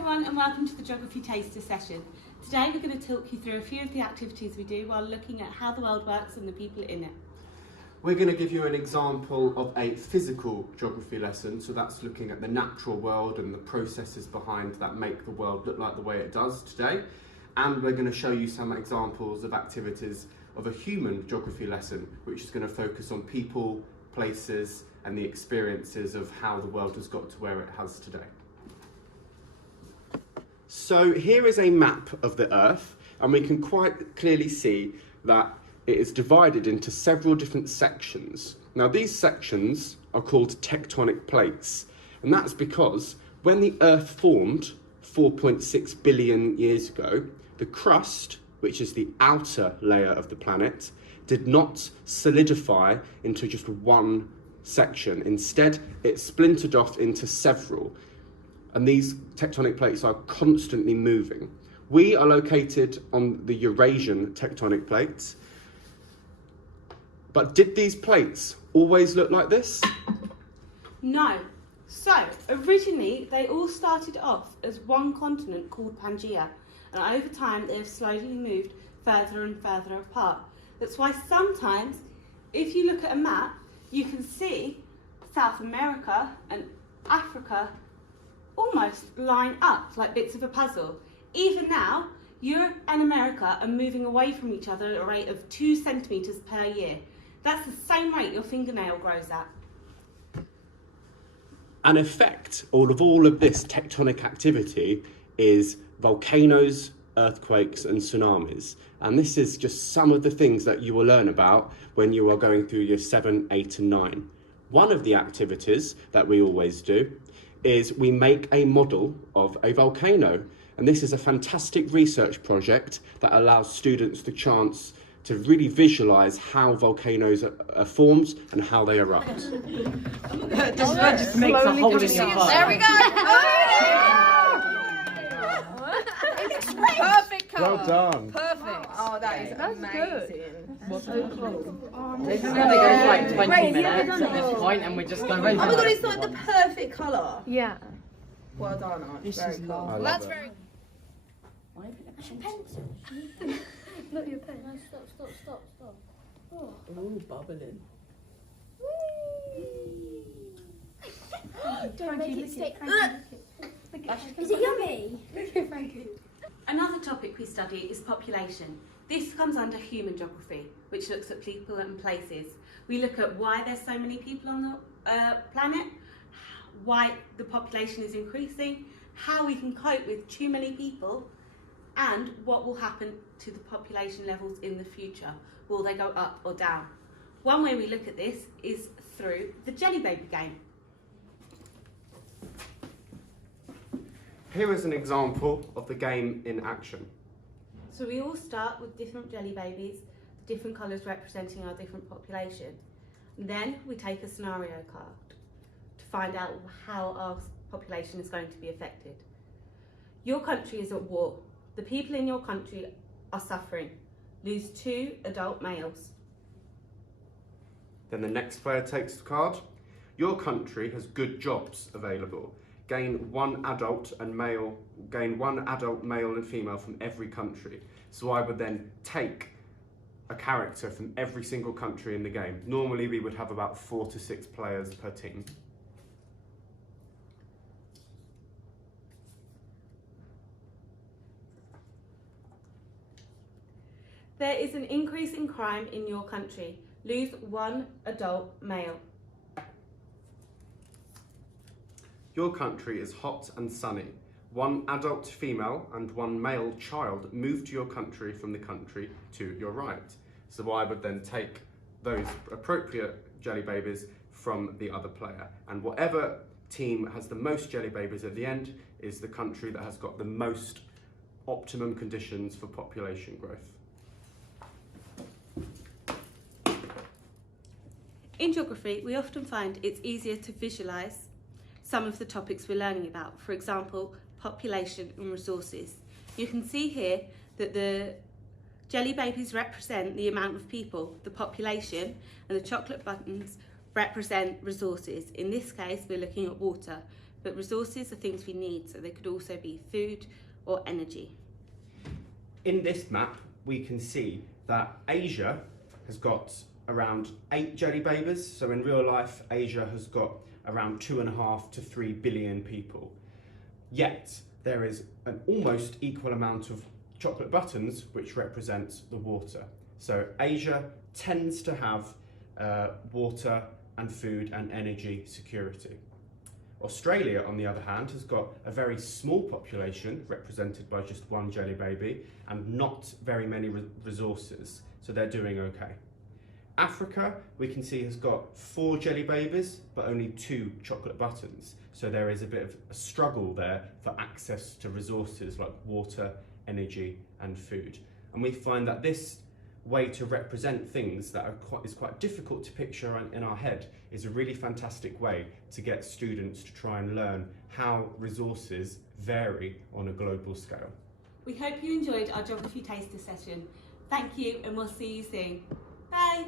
everyone and welcome to the Geography Taster session. Today we're going to talk you through a few of the activities we do while looking at how the world works and the people in it. We're going to give you an example of a physical geography lesson, so that's looking at the natural world and the processes behind that make the world look like the way it does today. And we're going to show you some examples of activities of a human geography lesson, which is going to focus on people, places and the experiences of how the world has got to where it has today. So here is a map of the Earth, and we can quite clearly see that it is divided into several different sections. Now these sections are called tectonic plates, and that's because when the Earth formed 4.6 billion years ago, the crust, which is the outer layer of the planet, did not solidify into just one section. Instead, it splintered off into several. And these tectonic plates are constantly moving. We are located on the Eurasian tectonic plates. But did these plates always look like this? No. So, originally they all started off as one continent called Pangaea, and over time they have slowly moved further and further apart. That's why sometimes, if you look at a map, you can see South America and Africa almost line up like bits of a puzzle. Even now, Europe and America are moving away from each other at a rate of 2 centimetres per year. That's the same rate your fingernail grows at. An effect of all of this tectonic activity is volcanoes, earthquakes and tsunamis. And this is just some of the things that you will learn about when you are going through year 7, 8 and 9. One of the activities that we always do is we make a model of a volcano. And this is a fantastic research project that allows students the chance to really visualise how volcanoes are formed and how they erupt. just makes a whole different fun. There we go! Perfect colour. Well done. Perfect. Oh, that's amazing. Good. This is going to go for like 20 minutes at this point, and we're just going to... Oh my god, it's like the perfect colour. Yeah. Well done, Arch. This very is cool. lovely. That's very... That's your pencil. Not your pen. No, stop. Oh. Ooh, bubbling. Don't make it stick. Is it yummy? Frankie. Another topic we study is population. This comes under human geography, which looks at people and places. We look at why there's so many people on the planet, why the population is increasing, how we can cope with too many people, and what will happen to the population levels in the future. Will they go up or down? One way we look at this is through the jelly baby game. Here is an example of the game in action. So we all start with different jelly babies, different colours representing our different population. And then we take a scenario card to find out how our population is going to be affected. Your country is at war. The people in your country are suffering. Lose 2 adult males. Then the next player takes the card. Your country has good jobs available. Gain one adult male and female from every country. So I would then take a character from every single country in the game. Normally we would have about 4 to 6 players per team. There is an increase in crime in your country. Lose 1 adult male. Your country is hot and sunny. 1 adult female and 1 male child move to your country from the country to your right. So I would then take those appropriate jelly babies from the other player. And whatever team has the most jelly babies at the end is the country that has got the most optimum conditions for population growth. In geography, we often find it's easier to visualise some of the topics we're learning about. For example, population and resources. You can see here that the jelly babies represent the amount of people, the population, and the chocolate buttons represent resources. In this case, we're looking at water. but resources are things we need, so they could also be food or energy. In this map, we can see that Asia has got around 8 jelly babies. So in real life, Asia has got around 2.5 to 3 billion people. Yet there is an almost equal amount of chocolate buttons, which represents the water. So Asia tends to have water and food and energy security. Australia, on the other hand, has got a very small population, represented by just 1 jelly baby, and not very many resources, so they're doing okay. Africa, we can see, has got 4 jelly babies, but only 2 chocolate buttons, so there is a bit of a struggle there for access to resources like water, energy, and food. And we find that this way to represent things that is quite difficult to picture in our head is a really fantastic way to get students to try and learn how resources vary on a global scale. We hope you enjoyed our geography taster session. Thank you, and we'll see you soon. Bye.